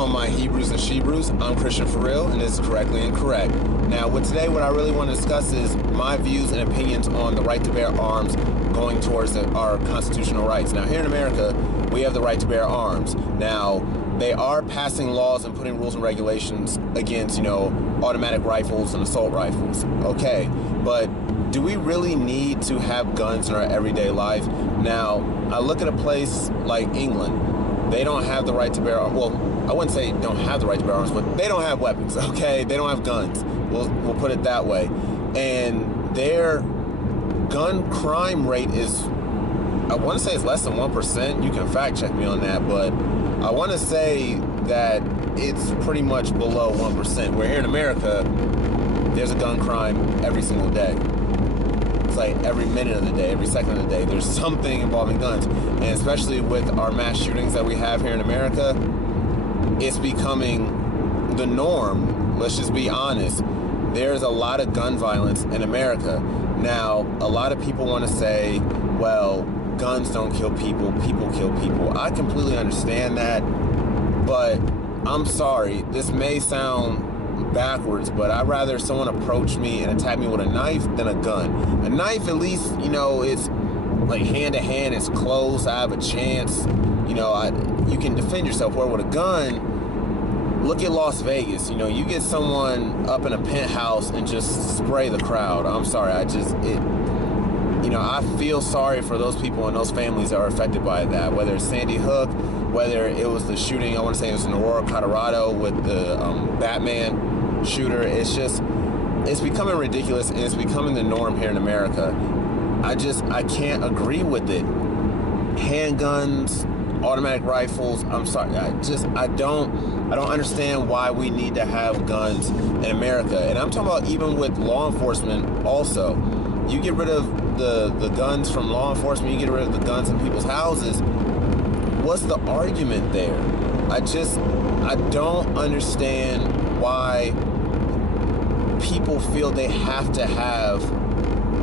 on, my Hebrews and Shebrews? I'm Christian for real, and this is Correctly Incorrect. Now, today, what I really want to discuss is my views and opinions on the right to bear arms going towards our constitutional rights. Now, here in America, we have the right to bear arms. Now, they are passing laws and putting rules and regulations against, automatic rifles and assault rifles. Okay, but do we really need to have guns in our everyday life? Now, I look at a place like England. They don't have the right to bear arms. Well, I wouldn't say don't have the right to bear arms, but they don't have weapons, okay? They don't have guns. We'll put it that way. And their gun crime rate is, I want to say it's less than 1%. You can fact check me on that, but I want to say that it's pretty much below 1%. Where here in America, there's a gun crime every single day. It's like every minute of the day, every second of the day, there's something involving guns. And especially with our mass shootings that we have here in America, it's becoming the norm. Let's just be honest. There's a lot of gun violence in America. Now, a lot of people want to say, well, guns don't kill people, people kill people. I completely understand that, but I'm sorry, this may sound backwards, but I'd rather someone approach me and attack me with a knife than a gun. A knife, at least, it's like hand to hand, it's close, I have a chance, you can defend yourself. Where with a gun, look at Las Vegas, you get someone up in a penthouse and just spray the crowd. I'm sorry, I feel sorry for those people and those families that are affected by that, whether it's Sandy Hook, whether it was the shooting, I want to say it was in Aurora, Colorado with the Batman shooter. It's becoming ridiculous, and it's becoming the norm here in America. I can't agree with it. Handguns, automatic rifles, I'm sorry, I don't understand why we need to have guns in America. And I'm talking about even with law enforcement also. You get rid of the guns from law enforcement, you get rid of the guns in people's houses. What's the argument there? I don't understand why people feel they have to have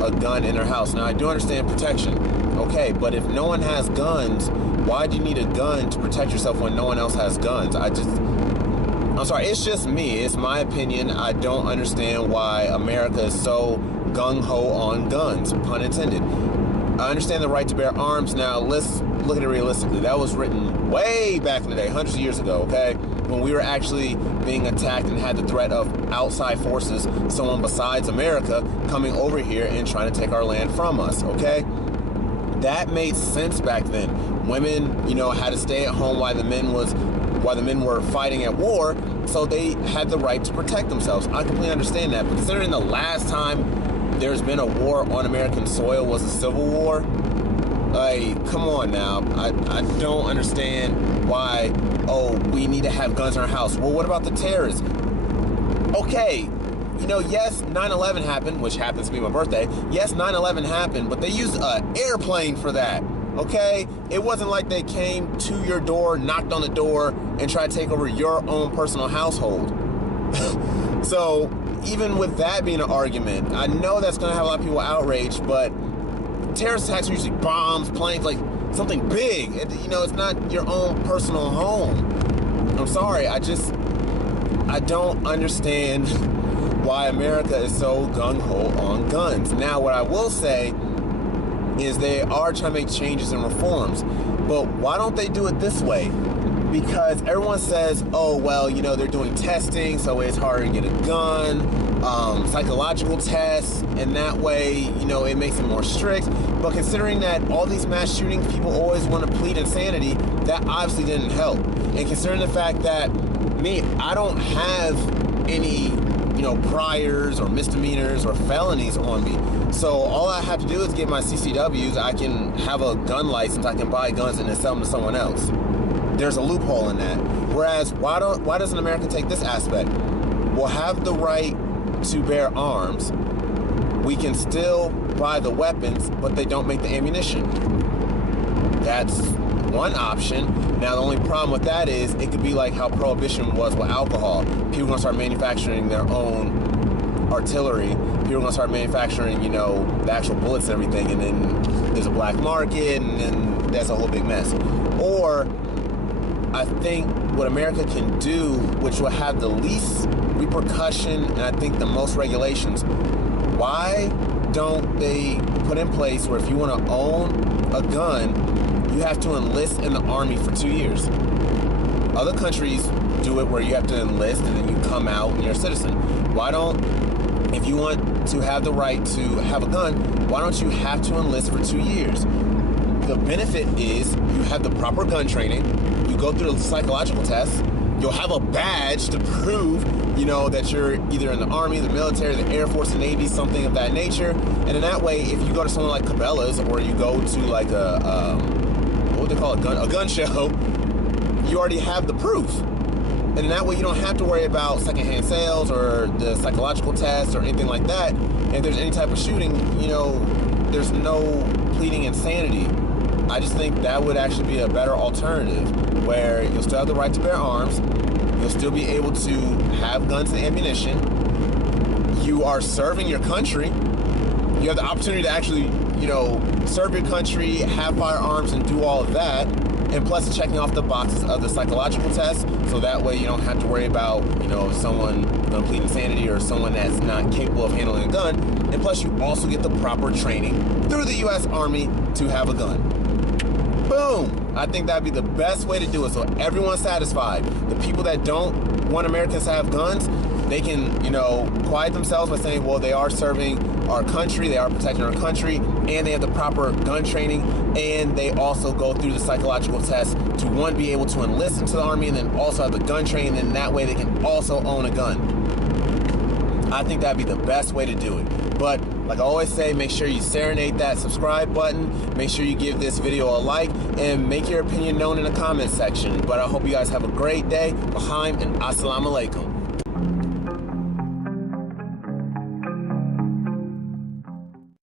a gun in their house. Now, I do understand protection, okay, but if no one has guns, why do you need a gun to protect yourself when no one else has guns? I'm sorry, it's just me. It's my opinion. I don't understand why America is so gung-ho on guns, pun intended. I understand the right to bear arms. Now, let's look at it realistically. That was written way back in the day, hundreds of years ago, okay? When we were actually being attacked and had the threat of outside forces, someone besides America, coming over here and trying to take our land from us, okay? That made sense back then. Women, had to stay at home while the men were fighting at war, so they had the right to protect themselves. I completely understand that. But considering the last time there's been a war on American soil was a civil war, like, come on now. I don't understand why, we need to have guns in our house. Well, what about the terrorists? Okay, yes, 9/11 happened, which happens to be my birthday. Yes, 9/11 happened, but they used an airplane for that. Okay, it wasn't like they came to your door, knocked on the door, and tried to take over your own personal household. So even with that being an argument, I know that's going to have a lot of people outraged, but terrorist attacks are usually bombs, planes, like something big. It's not your own personal home. I'm sorry, I don't understand why America is so gung-ho on guns. Now, what I will say is they are trying to make changes and reforms, but why don't they do it this way? Because everyone says, they're doing testing, so it's harder to get a gun, psychological tests, and that way, it makes it more strict. But considering that all these mass shootings, people always want to plead insanity, that obviously didn't help. And considering the fact that I don't have any, priors or misdemeanors or felonies on me. So all I have to do is get my CCWs. I can have a gun license. I can buy guns and then sell them to someone else. There's a loophole in that. Whereas, why doesn't America take this aspect? We'll have the right to bear arms. We can still buy the weapons, but they don't make the ammunition. That's one option. Now, the only problem with that is it could be like how Prohibition was with alcohol. People are going to start manufacturing their own artillery. People are going to start manufacturing, the actual bullets and everything, and then there's a black market, and then that's a whole big mess. Or I think what America can do, which will have the least repercussion and I think the most regulations, why don't they put in place where if you want to own a gun, you have to enlist in the Army for 2 years? Other countries do it where you have to enlist and then you come out and you're a citizen. Why don't, if you want to have the right to have a gun, why don't you have to enlist for 2 years? The benefit is you have the proper gun training, you go through the psychological test, you'll have a badge to prove, you know, that you're either in the Army, the military, the Air Force, the Navy, something of that nature. And in that way, if you go to somewhere like Cabela's or you go to like a what would they call it, a gun show, you already have the proof. And in that way, you don't have to worry about secondhand sales or the psychological test or anything like that. And if there's any type of shooting, you know, there's no pleading insanity. I just think that would actually be a better alternative where you'll still have the right to bear arms. You'll still be able to have guns and ammunition. You are serving your country. You have the opportunity to actually, you know, serve your country, have firearms, and do all of that. And plus checking off the boxes of the psychological test, so that way you don't have to worry about, you know, someone gonna plead insanity or someone that's not capable of handling a gun. And plus you also get the proper training through the U.S. Army to have a gun. Boom! I think that'd be the best way to do it, so everyone's satisfied. The people that don't want Americans to have guns, they can, you know, quiet themselves by saying, well, they are serving our country, they are protecting our country, and they have the proper gun training, and they also go through the psychological test to, one, be able to enlist into the Army, and then also have the gun training, and that way they can also own a gun. I think that'd be the best way to do it. But like I always say, make sure you serenade that subscribe button, make sure you give this video a like, and make your opinion known in the comment section. But I hope you guys have a great day. Lahaim and Assalamu Alaikum.